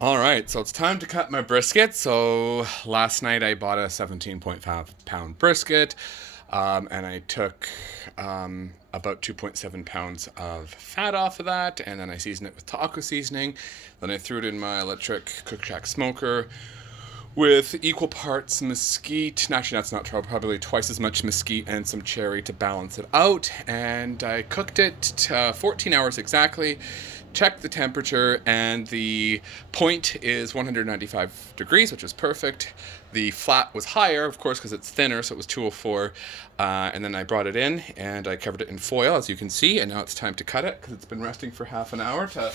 All right, so it's time to cut my brisket. So last night I bought a 17.5 pound brisket, and I took about 2.7 pounds of fat off of that, and then I seasoned it with taco seasoning. Then I threw it in my electric Cookshack Smoker with equal parts mesquite. Actually, that's not true. Probably twice as much mesquite and some cherry to balance it out. And I cooked it 14 hours exactly. Checked the temperature, and the point is 195 degrees, which was perfect. The flat was higher, of course, because it's thinner, so it was 204. And then I brought it in and I covered it in foil, as you can see. And now it's time to cut it because it's been resting for half an hour to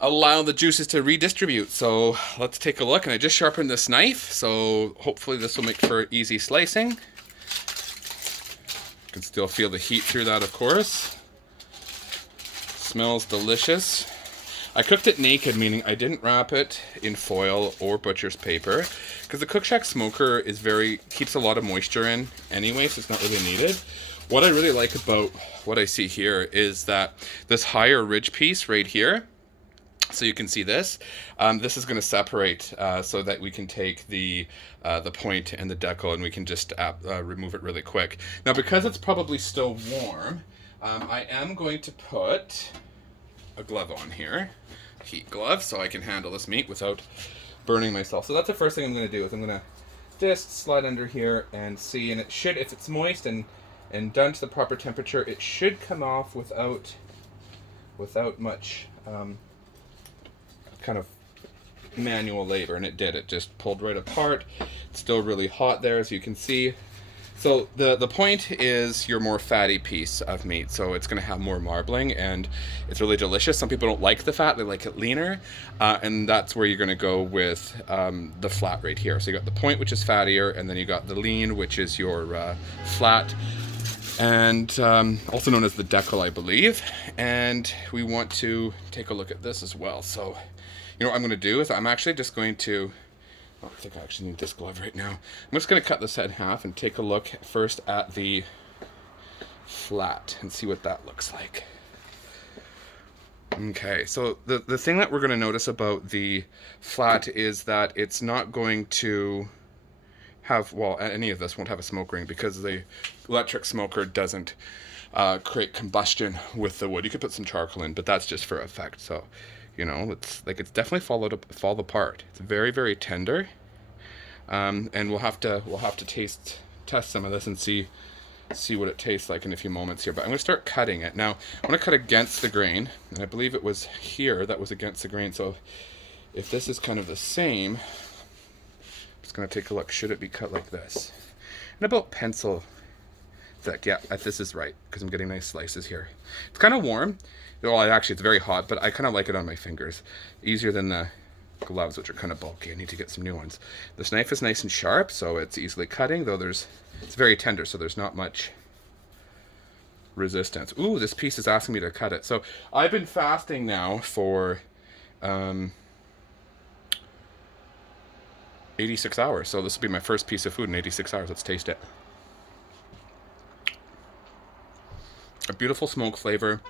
allow the juices to redistribute. So let's take a look. And I just sharpened this knife, so hopefully this will make for easy slicing. You can still feel the heat through that, of course. Smells delicious. I cooked it naked, meaning I didn't wrap it in foil or butcher's paper, because the Cookshack Smoker keeps a lot of moisture in anyway, so it's not really needed. What I really like about what I see here is that this higher ridge piece right here, so you can see this. This is going to separate so that we can take the point and the decal, and we can just remove it really quick. Now, because it's probably still warm, I am going to put a glove on here, heat glove, so I can handle this meat without burning myself. So that's the first thing I'm going to do. Is I'm going to just slide under here and see, and it should, if it's moist and done to the proper temperature, it should come off without much kind of manual labor, and it did. It just pulled right apart. It's still really hot there, as you can see. So the point is your more fatty piece of meat, so it's going to have more marbling, and it's really delicious. Some people don't like the fat, they like it leaner, and that's where you're going to go with the flat right here. So you got the point, which is fattier, and then you got the lean, which is your flat, and also known as the decal, I believe. And we want to take a look at this as well. So you know what I'm going to do is I'm actually just going to, oh, I think I actually need this glove right now. I'm just going to cut this in half and take a look first at the flat and see what that looks like. Okay, so the thing that we're going to notice about the flat is that it's not going to have, well, any of this won't have a smoke ring because the electric smoker doesn't create combustion with the wood. You could put some charcoal in, but that's just for effect. So you know, it's definitely fall apart. It's very, very tender, and we'll have to test some of this and see what it tastes like in a few moments here. But I'm going to start cutting it now. I'm going to cut against the grain, and I believe it was here that was against the grain. So if this is kind of the same, I'm just going to take a look. Should it be cut like this? And about pencil thick. Yeah, this is right because I'm getting nice slices here. It's kind of warm. Well, actually, it's very hot, but I kind of like it on my fingers. Easier than the gloves, which are kind of bulky. I need to get some new ones. This knife is nice and sharp, so it's easily cutting, though it's very tender, so there's not much resistance. Ooh, this piece is asking me to cut it. So I've been fasting now for 86 hours. So this will be my first piece of food in 86 hours. Let's taste it. A beautiful smoke flavor.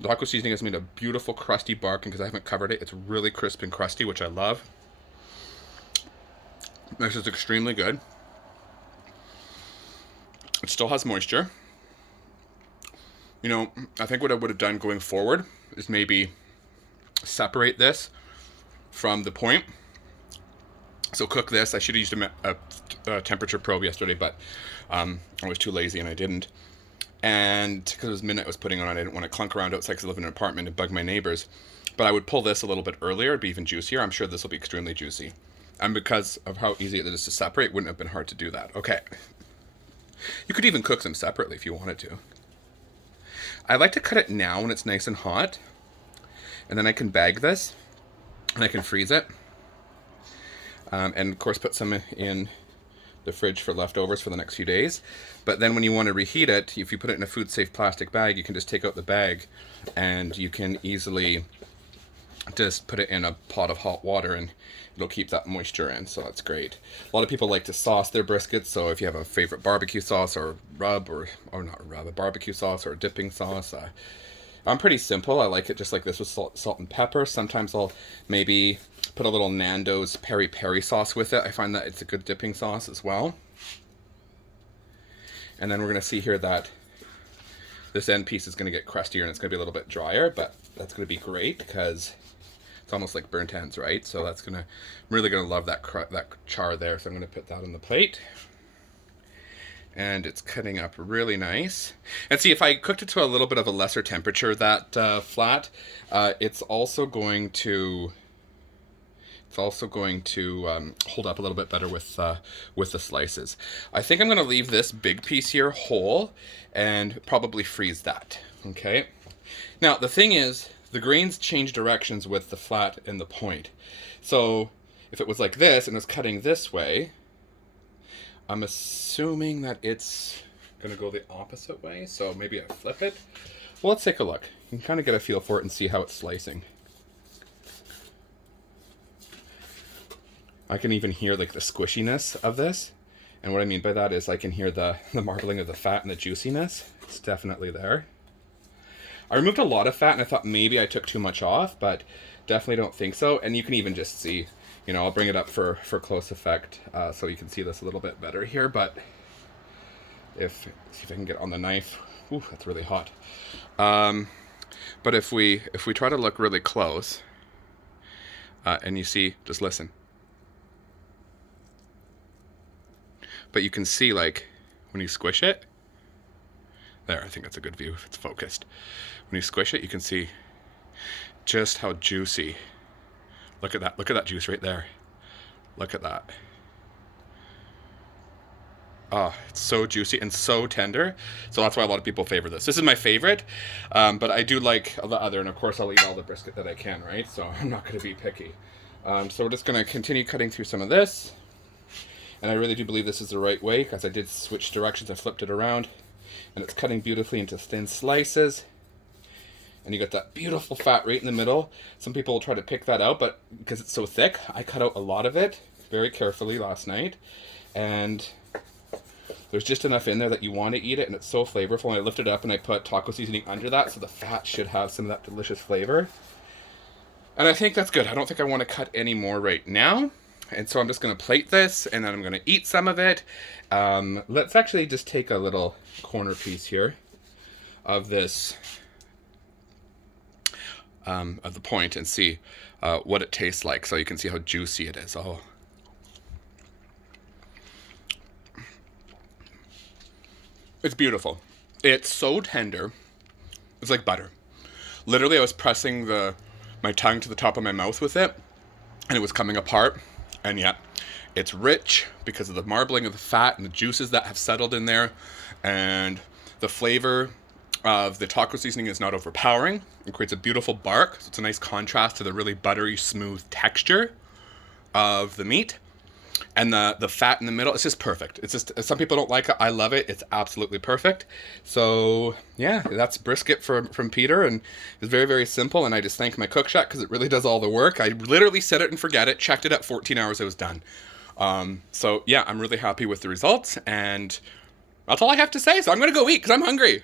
The taco seasoning has made a beautiful crusty barking because I haven't covered it. It's really crisp and crusty, which I love. This is extremely good. It still has moisture. You know, I think what I would have done going forward is maybe separate this from the point. So cook this. I should have used a temperature probe yesterday, but I was too lazy and I didn't. And because it was midnight, I was putting on it. I didn't want to clunk around outside because I live in an apartment and bug my neighbors. But I would pull this a little bit earlier. It'd be even juicier. I'm sure this will be extremely juicy. And because of how easy it is to separate, it wouldn't have been hard to do that. Okay. You could even cook them separately if you wanted to. I like to cut it now when it's nice and hot. And then I can bag this. And I can freeze it. And of course put some in the fridge for leftovers for the next few days. But then when you want to reheat it, if you put it in a food safe plastic bag, you can just take out the bag and you can easily just put it in a pot of hot water and it'll keep that moisture in. So that's great. A lot of people like to sauce their briskets. So if you have a favorite barbecue sauce or rub or not rub, a barbecue sauce or a dipping sauce, I'm pretty simple. I like it just like this with salt and pepper. Sometimes I'll maybe put a little Nando's peri peri sauce with it. I find that it's a good dipping sauce as well. And then we're going to see here that this end piece is going to get crustier and it's going to be a little bit drier, but that's going to be great because it's almost like burnt ends, right? So that's going to, I'm really going to love that char there. So I'm going to put that on the plate. And it's cutting up really nice. And see, if I cooked it to a little bit of a lesser temperature, that flat, it's also going to hold up a little bit better with the slices. I think I'm going to leave this big piece here whole and probably freeze that. Okay. Now the thing is, the grains change directions with the flat and the point. So if it was like this and it was cutting this way, I'm assuming that it's going to go the opposite way, so maybe I flip it. Well, let's take a look. You can kind of get a feel for it and see how it's slicing. I can even hear like the squishiness of this. And what I mean by that is I can hear the marbling of the fat and the juiciness. It's definitely there. I removed a lot of fat and I thought maybe I took too much off, but definitely don't think so. And you can even just see, you know, I'll bring it up for close effect so you can see this a little bit better here. But see if I can get on the knife. Ooh, that's really hot. But if we try to look really close, and you see, just listen. But you can see, like, when you squish it, there, I think that's a good view if it's focused. When you squish it, you can see just how juicy. Look at that juice right there. Look at that. Oh, it's so juicy and so tender. So that's why a lot of people favor this. This is my favorite, but I do like the other, and of course I'll eat all the brisket that I can, right? So I'm not going to be picky. So we're just going to continue cutting through some of this. And I really do believe this is the right way because I did switch directions. I flipped it around and it's cutting beautifully into thin slices. And you got that beautiful fat right in the middle. Some people will try to pick that out, but because it's so thick, I cut out a lot of it very carefully last night. And there's just enough in there that you want to eat it, and it's so flavorful. And I lifted it up and I put taco seasoning under that, so the fat should have some of that delicious flavor. And I think that's good. I don't think I want to cut any more right now. And so I'm just going to plate this, and then I'm going to eat some of it. Let's actually just take a little corner piece here of this, of the point, and see what it tastes like, so you can see how juicy it is. Oh. It's beautiful. It's so tender. It's like butter. Literally, I was pressing my tongue to the top of my mouth with it, and it was coming apart. And yet, it's rich because of the marbling of the fat and the juices that have settled in there. And the flavor of the taco seasoning is not overpowering. It creates a beautiful bark. So it's a nice contrast to the really buttery, smooth texture of the meat. And the fat in the middle, it's just perfect. It's just, some people don't like it. I love it. It's absolutely perfect. So yeah, that's brisket from Peter, and it's very, very simple. And I just thank my Cookshack because it really does all the work. I literally set it and forget it, checked it at 14 hours, it was done. So yeah, I'm really happy with the results, and that's all I have to say. So I'm going to go eat because I'm hungry.